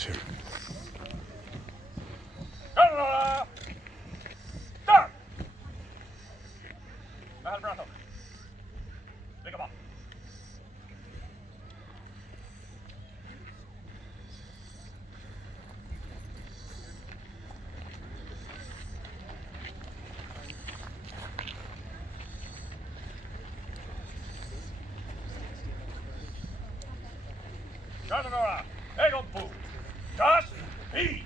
guys here. Garda, hey, don't move. Just be.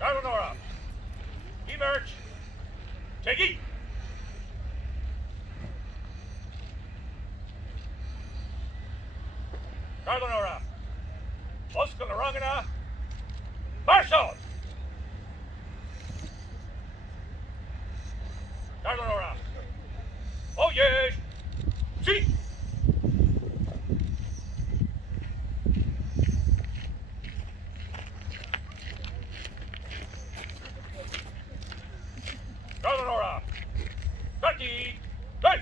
Garda, emerge. Take it. Garda, Oscar Larangana, Marshal. Garda, oh yes. See. Garda, Turkey, right.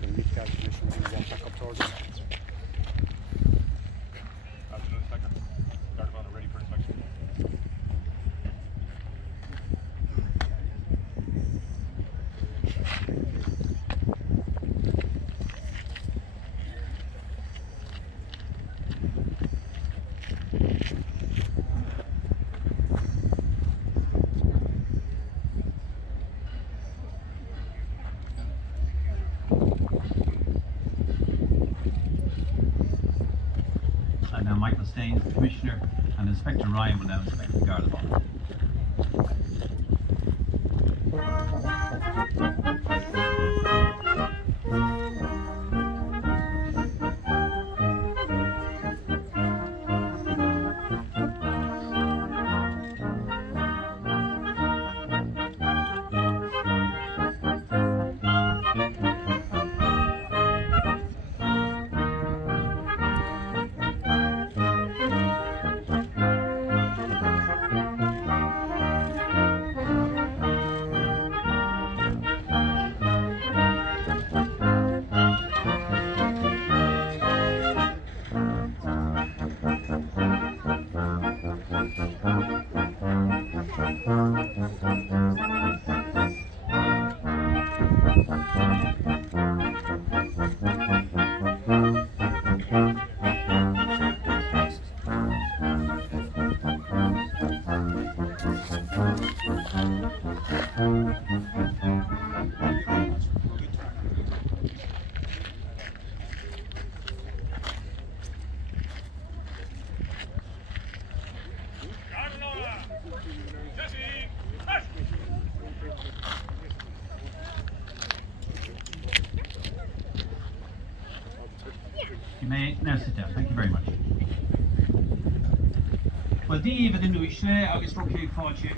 The lead Garda Commissioner will walk back up towards us. Afternoon, Inspector. Garda ready for inspection. And now Michael Staines, the Commissioner, and Inspector Ryan will now inspect the Garda. You may now sit down. Thank you very much. Well, díomh in Nuishle, agus roché fáilte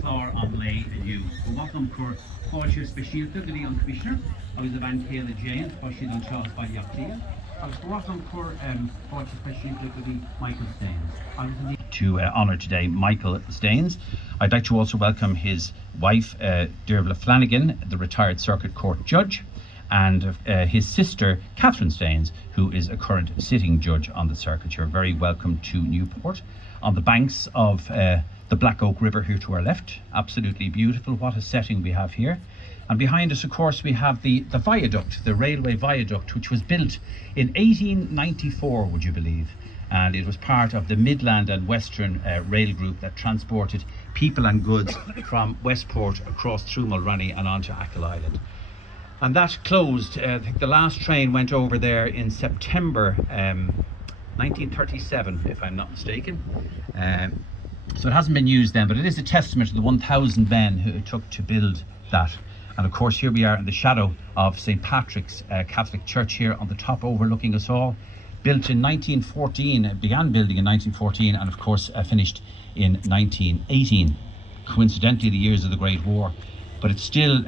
clár an lei a dú. Welcome for fáilte speisialta go an Commissioner, agus a bhain céile Jane, fáisiad an seás bailíochtaí. Agus welcome for fáilte speisialta go Michael Staines. To honour today Michael Staines, I'd like to also welcome his wife, Dervla Flanagan, the retired Circuit Court judge, and his sister, Catherine Staines, who is a current sitting judge on the circuit. You're very welcome to Newport, on the banks of the Black Oak River here to our left. Absolutely beautiful. What a setting we have here. And behind us, of course, we have the viaduct, the railway viaduct, which was built in 1894, would you believe? And it was part of the Midland and Western rail group that transported people and goods from Westport across through Mulroney and onto Achill Island. And that closed. I think the last train went over there in September 1937, if I'm not mistaken. So it hasn't been used then, but it is a testament to the 1,000 men who it took to build that. And of course, here we are in the shadow of St. Patrick's Catholic Church here on the top overlooking us all. Built in 1914, it began building in 1914, and of course finished in 1918. Coincidentally, the years of the Great War. But it's still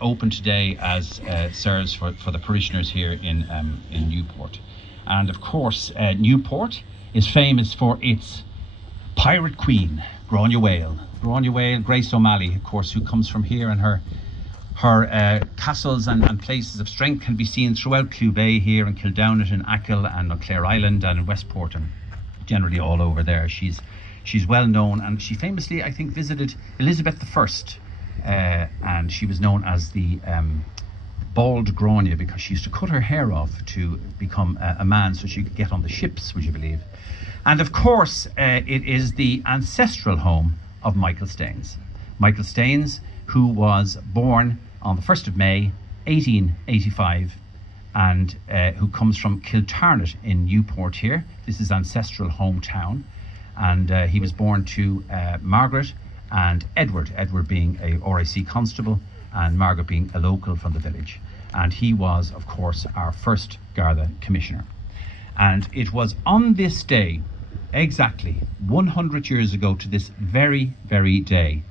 open today as serves for the parishioners here in Newport. And of course, Newport is famous for its pirate queen, Gráinne Whale, Grace O'Malley, of course, who comes from here, and her castles and places of strength can be seen throughout Clew Bay here in Kildownet and Achill and on Clare Island and in Westport and generally all over there. She's well known, and she famously, I think, visited Elizabeth I, and she was known as the bald Gráinne because she used to cut her hair off to become a man so she could get on the ships, would you believe? And of course, it is the ancestral home of Michael Staines. Michael Staines, who was born on the 1st of May 1885 and who comes from Kiltarnet in Newport here. This is ancestral hometown, and he was born to Margaret and Edward being a RIC constable and Margaret being a local from the village. And he was, of course, our first Garda Commissioner. And it was on this day, exactly 100 years ago to this very, very day,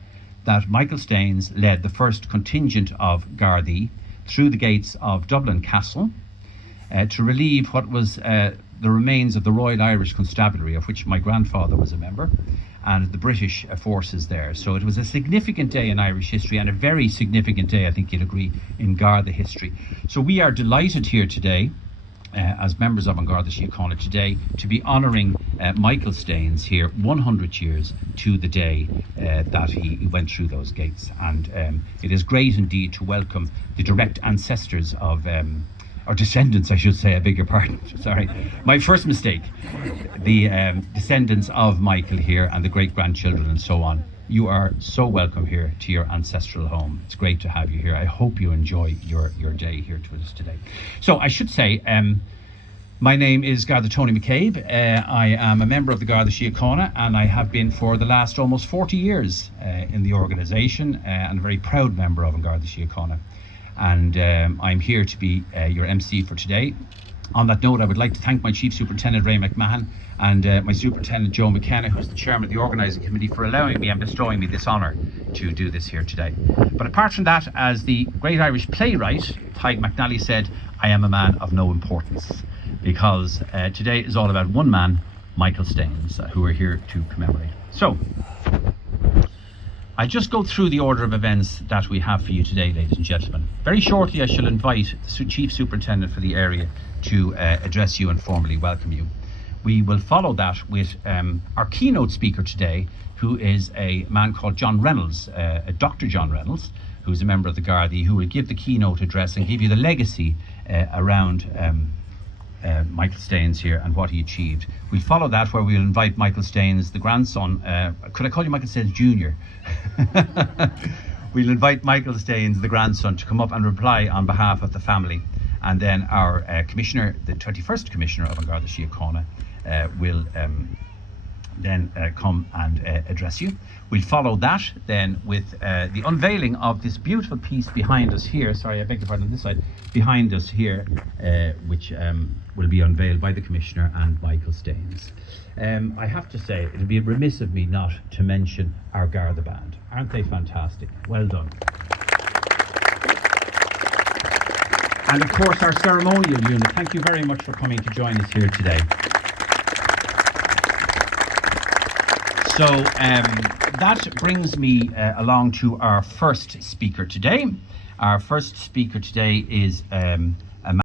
that Michael Staines led the first contingent of Gardai through the gates of Dublin Castle to relieve what was the remains of the Royal Irish Constabulary, of which my grandfather was a member, and the British forces there. So it was a significant day in Irish history, and a very significant day, I think you'll agree, in Garda history. So we are delighted here today, as members of An Garda Síochána today, to be honouring Michael Staines here 100 years to the day that he went through those gates. And it is great indeed to welcome the direct ancestors of, or descendants I should say, I beg your pardon, sorry, my first mistake, the descendants of Michael here and the great-grandchildren and so on. You are so welcome here to your ancestral home. It's great to have you here. I hope you enjoy your day here to us today. So I should say, my name is Garda Tony McCabe. I am a member of the Garda Síochána, and I have been for the last almost 40 years in the organisation, and a very proud member of An Garda Síochána. And I'm here to be your MC for today. On that note, I would like to thank my Chief Superintendent Ray McMahon and my Superintendent Joe McKenna, who's the Chairman of the Organising Committee, for allowing me and bestowing me this honour to do this here today. But apart from that, as the great Irish playwright Tig McNally said, I am a man of no importance, because today is all about one man, Michael Staines, who we're here to commemorate. So, I just go through the order of events that we have for you today, ladies and gentlemen. Very shortly, I shall invite the Chief Superintendent for the area to address you and formally welcome you. We will follow that with our keynote speaker today, who is a man called John Reynolds, Dr. John Reynolds, who's a member of the Gardaí, who will give the keynote address and give you the legacy around Michael Staines here and what he achieved. We'll follow that where we'll invite Michael Staines, the grandson, could I call you Michael Staines Jr.? We'll invite Michael Staines, the grandson, to come up and reply on behalf of the family. And then our Commissioner, the 21st Commissioner of An Garda Síochána, will then come and address you. We'll follow that then with the unveiling of this beautiful piece behind us here. Sorry, I beg your pardon, on this side. Behind us here, which will be unveiled by the Commissioner and Michael Staines. I have to say, it would be remiss of me not to mention our Garda band. Aren't they fantastic? Well done. And of course our ceremonial unit, thank you very much for coming to join us here today. So that brings me along to our first speaker today. Our first speaker today is